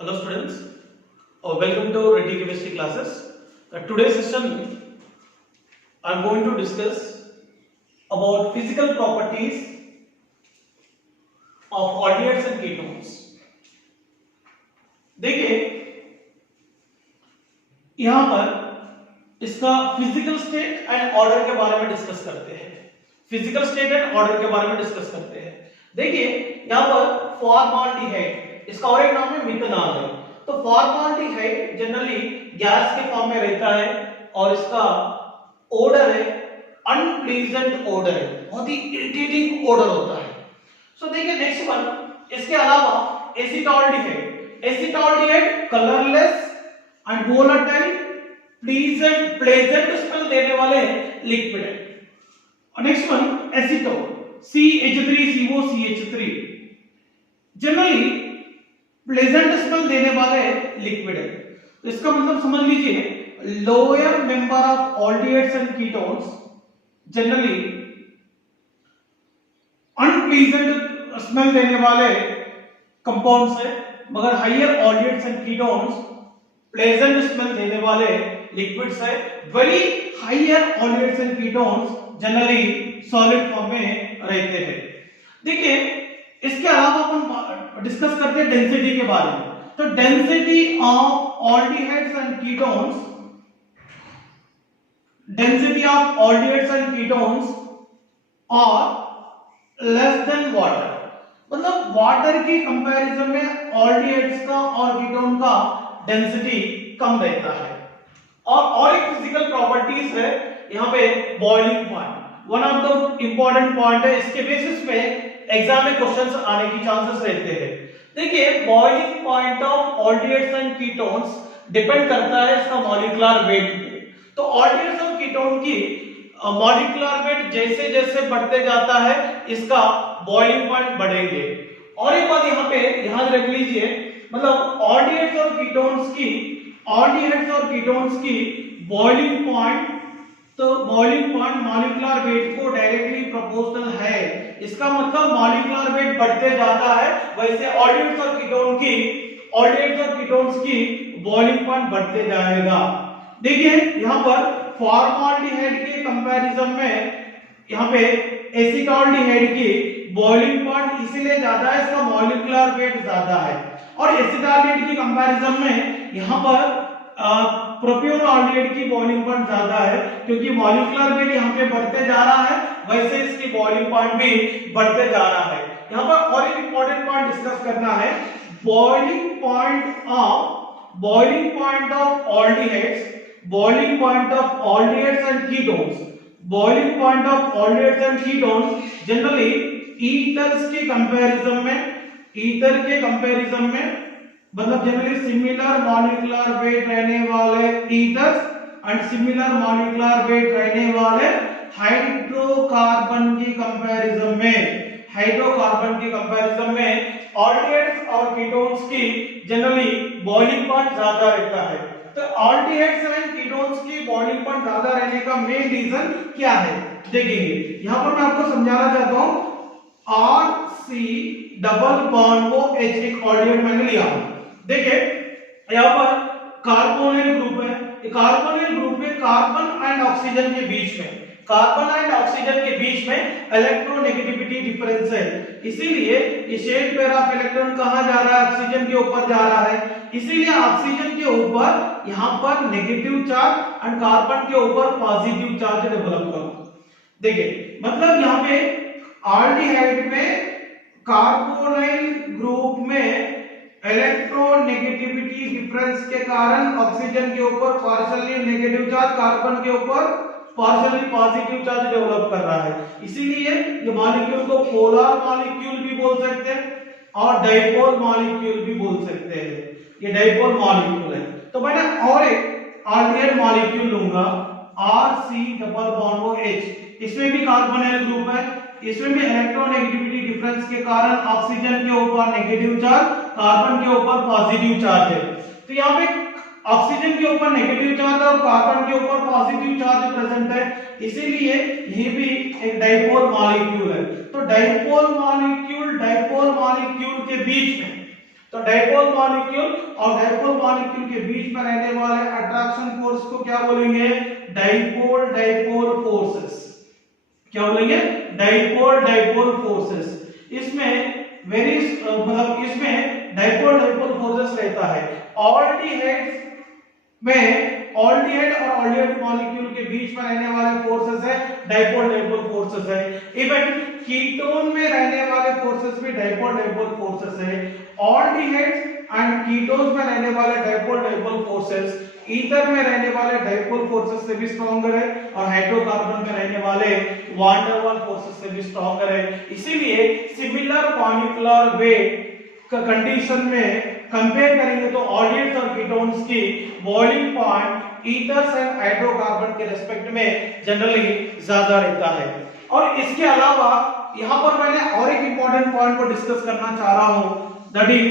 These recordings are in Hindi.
Hello students, welcome to Reddy Chemistry classes. Today's session I am going to discuss about physical properties of aldehydes and ketones. देखिए यहां पर इसका फिजिकल स्टेट एंड ऑर्डर के बारे में डिस्कस करते हैं। फिजिकल स्टेट एंड ऑर्डर के बारे में डिस्कस करते हैं। देखिए यहां पर फॉर्माल्डिहाइड, इसका और एक नाम है मिथेनॉल है। तो फॉर्माल्डिहाइड जनरली गैस के फॉर्म में रहता है और इसका ओडर है अनप्लीजेंट ओडर है, बहुत ही इरिटेटिंग ओडर होता है। सो देखिए नेक्स्ट वन, इसके अलावा acetaldehyde, acetaldehyde colourless and volatile pleasant smell देने वाले लिक्विड है। और next one acetone, CH3COCH3 generally pleasant smell देने वाले लिक्विड है। तो इसका मतलब समझ लीजिए lower member of aldehydes and ketones generally unpleasant smell देने वाले कंपाउंड्स है, मगर higher aldehydes and ketones pleasant smell देने वाले लिक्विड्स है। Very higher aldehydes and ketones generally solid form में रहते हैं। देखिए इसके अलावा अपन डिस्कस करते हैं डेंसिटी के बारे में। तो density of aldehydes and ketones, density of aldehydes and ketones are less than water, मतलब वाटर की कंपैरिजन में ऑल्डिहाइड्स का और कीटोन का डेंसिटी कम रहता है। और एक फिजिकल प्रॉपर्टीज है यहाँ पे boiling point, one of the important point है। इसके बेसिस पे एग्जाम में क्वेश्चंस आने की चांसेस रहते हैं। देखिए boiling point of aldehydes and ketones depend करता है इसका मॉलिक्यूलर वेट पे। तो ऑल्डिहाइड्स और कीटोन की मॉलिक्यूलर वेट जैसे जैसे बढ़ते जाता है इसका बॉइलिंग पॉइंट बढ़ेंगे। और एक बात यहाँ पे ध्यान रख लीजिए, मतलब ऑल्डिहाइड्स और कीटोन्स की बॉइलिंग पॉइंट, तो बॉइलिंग पॉइंट मॉलिक्यूलर वेट को डायरेक्टली प्रोपोर्शनल है। इसका मतलब मॉलिक्यूलर वेट बढ़ते जाता है, वैसे ऑल्डिहाइड्स और कीटोन्स की बॉइलिंग पॉइंट बढ़ते जाएगा। देखिए यहाँ पर फॉर्माल्डिहाइड के कंपैरिजन में यहाँ पे एसिटाल्डिहाइड की बॉइलिंग पॉइंट इसीलिए ज्यादा है, इसका मॉलिक्यूलर वेट ज्यादा है। और एसिटाल्डिहाइड की कंपैरिजन में यहाँ पर प्रोपियोन ऑल्डिहाइड की बॉइलिंग पॉइंट ज्यादा है, क्योंकि मॉलिक्यूलर वेट यहाँ पे बढ़ते जा रहा है, वैसे इसकी बॉइलिंग पॉइंट भी बढ़ते जा रहा है। यहाँ पर और एक इंपॉर्टेंट पॉइंट डिस्कस करना है, boiling point of aldehydes and ketones, boiling point of aldehydes and ketones generally ether के कंपैरिजन में मतलब जनरली सिमिलर मॉलिक्यूलर वेट रहने वाले ethers and similar molecular weight रहने वाले हाइड्रोकार्बन की कंपैरिजन में ऑल्डिहाइड्स और कीटोन्स की जनरली बॉइलिंग पॉइंट ज्यादा रहता है। तो ऑल्डिहाइड्स एंड कीटोन्स की बॉइलिंग पॉइंट ज्यादा रहने का मेन रीजन क्या है देखेंगे। यहां पर मैं आपको समझाना चाहता हूं, RC डबल बॉन्ड को H एक ऑल्डिहाइड मैंने लिया। देखिए यहाँ पर कार्बोनिल ग्रुप है, कार्बोनिल ग्रुप में कार्बन एंड ऑक्सीजन के बीच में इलेक्ट्रोनेगेटिविटी डिफरेंस है, इसीलिए ये शेड पेयर ऑफ इलेक्ट्रॉन कहां जा रहा है, ऑक्सीजन के ऊपर जा रहा है, इसीलिए ऑक्सीजन के ऊपर यहां पर नेगेटिव चार्ज एंड कार्बन के ऊपर पॉजिटिव चार्ज डेवलप होगा। देखिए मतलब यहां पे ऑल्डिहाइड में कार्बोनिल ग्रुप में इलेक्ट्रोनेगेटिविटी डिफरेंस के कारण ऑक्सीजन के ऊपर पार्शियली नेगेटिव चार्ज, कार्बन के ऊपर पार्शियली पॉजिटिव चार्ज डेवलप कर रहा है, इसीलिए ये मॉलिक्यूल को पोलर मॉलिक्यूल भी बोल सकते हैं और डाइपोल मॉलिक्यूल भी बोल सकते हैं। ये डाइपोल मॉलिक्यूल है। तो मैंने और एक ऑल्डिहाइड मॉलिक्यूल लूंगा RC डबल बॉन्ड H, इसमें भी कार्बोनिल ग्रुप है, इसमें भी इलेक्ट्रोनेगेटिविटी डिफरेंस के कारण ऑक्सीजन के ऊपर नेगेटिव चार्ज, कार्बन के ऊपर पॉजिटिव चार्ज है। तो यहाँ पे ऑक्सीजन के ऊपर नेगेटिव चार्ज और कार्बन के ऊपर पॉजिटिव चार्ज प्रेजेंट है, इसीलिए ये भी एक डाइपोल मॉलिक्यूल है। तो डाइपोल मॉलिक्यूल के बीच में तो डाइपोल मॉलिक्यूल और डाइपोल मॉलिक्यूल के बीच में रहने वाले अट्रैक्शन फोर्स को क्या बोलेंगे? Dipole dipole forces. क्या बोलेंगे? Dipole dipole forces. इसमें मतलब इसमें डाइपोल डाइपोल फोर्सेस रहता है। ऑल्डिहाइड्स में ऑल्डिहाइड और ऑल्डिहाइड मॉलिक्यूल के बीच में रहने वाले फोर्सेस है डाइपोल डाइपोल फोर्सेस है। इवन कीटोन में रहने वाले फोर्सेस भी डाइपोल डाइपोल फोर्सेस है। ऑल्डिहाइड्स एंड कीटोन्स में रहने वाले डाइपोल डाइपोल फोर्सेस ईथर में रहने वाले डाइपोल फोर्सेस से भी स्ट्रॉन्गर है और हाइड्रोकार्बन में रहने वाले वान डेर वाल फोर्सेस से भी स्ट्रॉन्गर है। इसीलिए सिमिलर मॉलिक्यूलर वेट का कंडीशन में कंपेयर करेंगे तो ऑल्डिहाइड्स और कीटोन्स की boiling point ethers and hydrocarbon के रिस्पेक्ट में जनरली ज्यादा रहता है। और इसके अलावा यहां पर मैंने और एक इंपॉर्टेंट पॉइंट को डिस्कस करना चाह रहा हूं, that is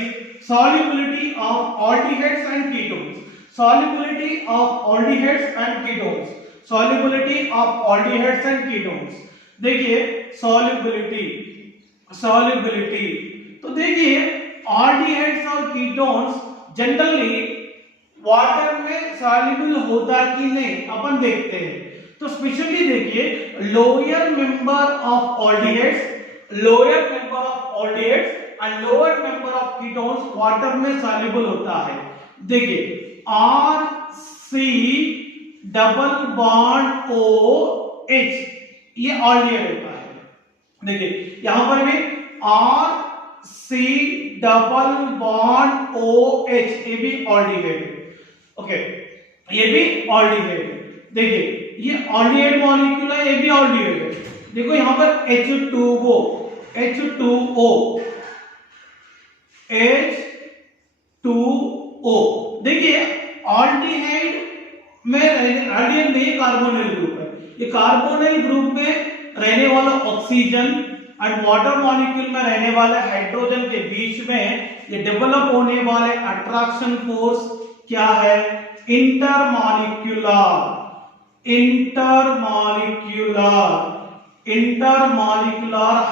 solubility of aldehydes and ketones. Solubility of aldehydes and ketones. Solubility of aldehydes and ketones. देखिए solubility तो देखिए aldehydes और ketones जनरली वाटर में soluble होता कि नहीं अपन देखते हैं। तो स्पेशली देखिए lower member of aldehydes and lower member of ketones water में soluble होता है। देखिए RC डबल बॉन्ड OH ये ऑल्डिहाइड होता है। देखिए यहां पर भी RC डबल बॉन्ड OH ये भी ऑल्डिहाइड है। ओके, ये भी ऑल्डिहाइड है। देखिए ये ऑल्डिहाइड मॉलिक्यूल है, ये भी ऑल्डिहाइड है। देखो यहां पर H2O देखिए ऑल्डिहाइड में ये कार्बोनिल ग्रुप है। ये कार्बोनिल ग्रुप में रहने वाला ऑक्सीजन एंड वाटर मॉलिक्यूल में रहने वाले हाइड्रोजन के बीच में ये डेवलप होने वाले अट्रैक्शन फोर्स क्या है? Intermolecular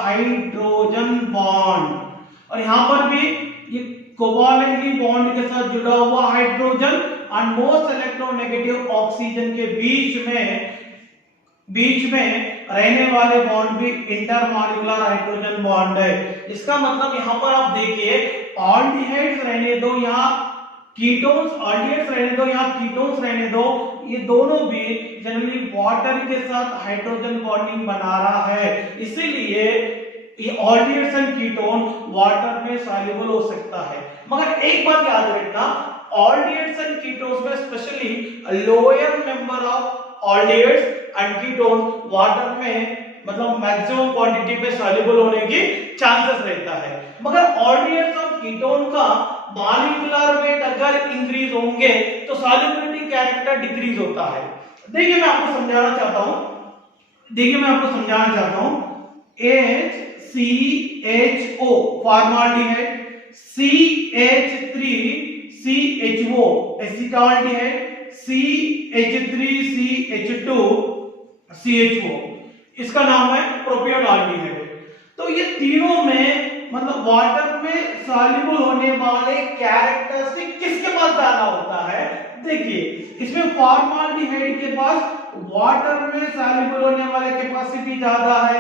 hydrogen bond. और यहां पर भी ये कोवैलेंटली बॉन्ड के साथ जुड़ा हुआ hydrogen and most electronegative oxygen के बीच में रहने वाले बॉन्ड भी इंटरमॉलिक्यूलर हाइड्रोजन बॉन्ड है। इसका मतलब यहां पर आप देखिए ऑल्डिहाइड्स रहने दो, यहां कीटोन्स, ऑल्डिहाइड्स रहने दो, यहां कीटोन्स रहने दो, ये दोनों भी जनरली वाटर के साथ हाइड्रोजन बॉन्डिंग बना रहा है। इसीलिए ये ऑल्डिहाइड्स एंड कीटोन वाटर में सॉल्युबल हो सकता है। मगर एक बात याद रखना, ऑल्डिहाइड्स एंड कीटोन्स में specially lower member of aldehydes and ketone water में मतलब मैक्सिमम क्वांटिटी में सॉल्युबल होने की चांसेस रहता है। मगर ऑल्डिहाइड्स और कीटोन का मॉलिक्यूलर वेट अगर इंक्रीज होंगे तो सॉल्युबिलिटी कैरेक्टर डिक्रीज होता है। देखिए मैं आपको समझाना चाहता हूं HCHO formaldehyde, CH3CHO acetaldehyde, CH3CH2CHO इसका नाम है प्रोपियोनाल्डिहाइड। तो ये तीनों में मतलब वाटर में सॉल्युबल होने वाले कैरेक्टरिस्टिक किसके पास ज्यादा होता है? देखिए इसमें फॉर्माल्डिहाइड के पास वाटर में सॉल्युबल होने वाले कैपेसिटी ज्यादा है,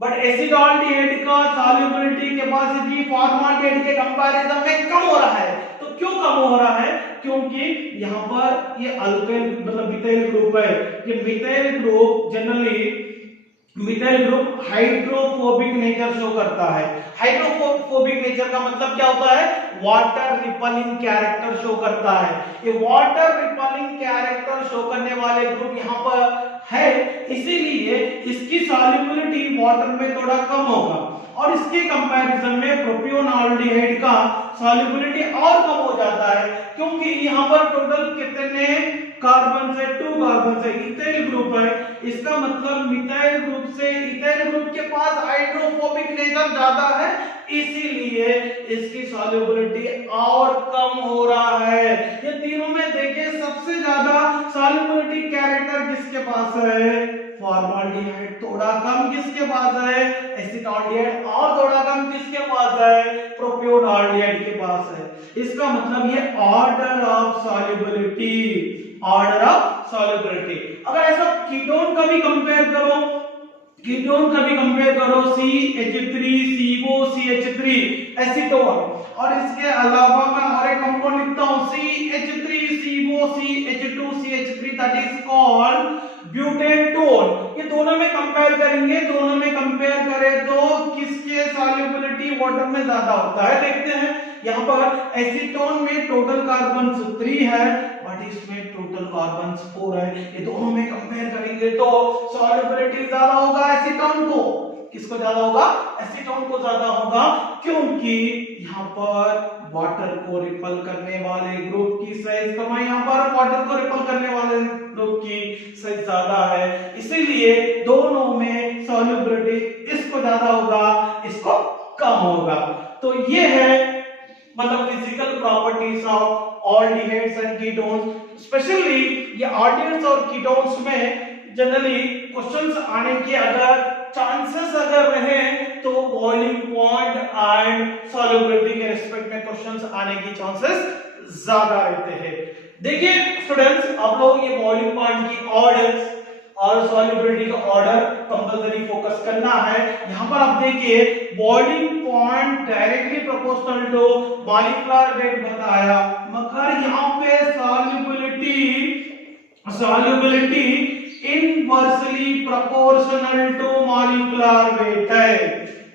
बट एसिटाल्डिहाइड का सॉल्युबिलिटी कैपेसिटी फॉर्माल्डिहाइड के कंपैरिजन में कम हो रहा है। तो क्यों कम हो रहा है? क्योंकि यहाँ पर ये अल्काइल मतलब मिथाइल ग्रुप है। ये methyl group generally hydrophobic nature show करता है। हाइड्रोफोबिक नेचर का मतलब क्या होता है? वाटर रिपलिंग कैरेक्टर शो करता है। ये वाटर रिपलिंग कैरेक्टर शो करने वाले ग्रुप यहाँ पर है, इसीलिए इसकी सॉल्युबिलिटी वाटर में थोड़ा कम होगा और इसके कंपैरिजन में प्रोपियोनाल्डिहाइड का सॉल्युबिलिटी और कम हो जाता है, क्योंकि यहाँ पर टोटल कितने कार्बन से 2 कार्बन से इथाइल ग्रुप है। इसका मतलब मिथाइल ग्रुप से इथाइल ग्रुप के पास हाइड्रोफोबिक नेचर ज्यादा है, इसीलिए इसकी सॉल्युबिलिटी और कम हो रहा है। ये तीनों में देखिए सबसे ज्यादा सॉल्युबिलिटी कैरेक्टर किसके पास है? फॉर्माल्डिहाइड थोड़ा कम किसके पास है, एसीटाल्डिहाइड, और थोड़ा कम किसके पास है, प्रोपियोनाल्डिहाइड के पास है। इसका मतलब ये order of solubility, order of solubility. अगर ऐसा कीटोन का भी कंपेयर करो, कीटोन का भी कंपेयर करो, CH3 CO CH3 एसीटोन, और इसके अलावा मैं और एक कंपाउंड लिखता हूं CH3 CO CH2 CH3 that is called butanone. ये दोनों में कंपेयर करेंगे, दोनों में कंपेयर करें तो किसके सॉल्युबिलिटी वाटर में ज्यादा होता है, देखते हैं। यहाँ पर एसीटोन में टोटल कार्बन्स 3 है बट इसमें टोटल कार्बन्स 4 है। ये दोनों में कंपेयर करेंगे तो सॉल्युबिलिटी ज्यादा होगा एसीटोन को। किसको ज्यादा होगा, एसीटोन को ज्यादा होगा, क्योंकि यहाँ पर वाटर को रिपल करने वाले ग्रुप की साइज कम है, यहाँ पर वाटर को रिपल करने वाले ग्रुप की साइज ज्यादा है, इसीलिए दोनों में सॉल्युबिलिटी इसको ज्यादा होगा, इसको कम होगा। तो ये है मतलब physical properties of aldehydes and ketones. Specially ये ऑल्डिहाइड्स और कीटोन्स में जनरली क्वेश्चंस आने के अगर चांसेस अगर रहे तो बॉइलिंग पॉइंट एंड सॉल्युबिलिटी के रिस्पेक्ट में क्वेश्चंस आने की चांसेस ज्यादा रहते हैं। देखिए स्टूडेंट्स, आप लोग ये बॉइलिंग पॉइंट की ऑर्डर्स और सॉल्युबिलिटी का ऑर्डर कंपलसरी फोकस करना है। यहां पर आप देखिए boiling point directly proportional to molecular weight बताया, मगर यहां पे solubility inversely proportional to molecular weight है,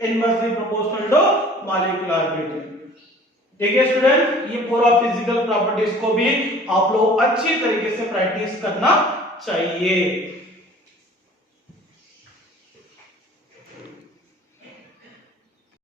inversely proportional to molecular weight. ठीक है स्टूडेंट, ये पूरा फिजिकल प्रॉपर्टीज को भी आप लोग अच्छी तरीके से प्रैक्टिस करना चाहिए।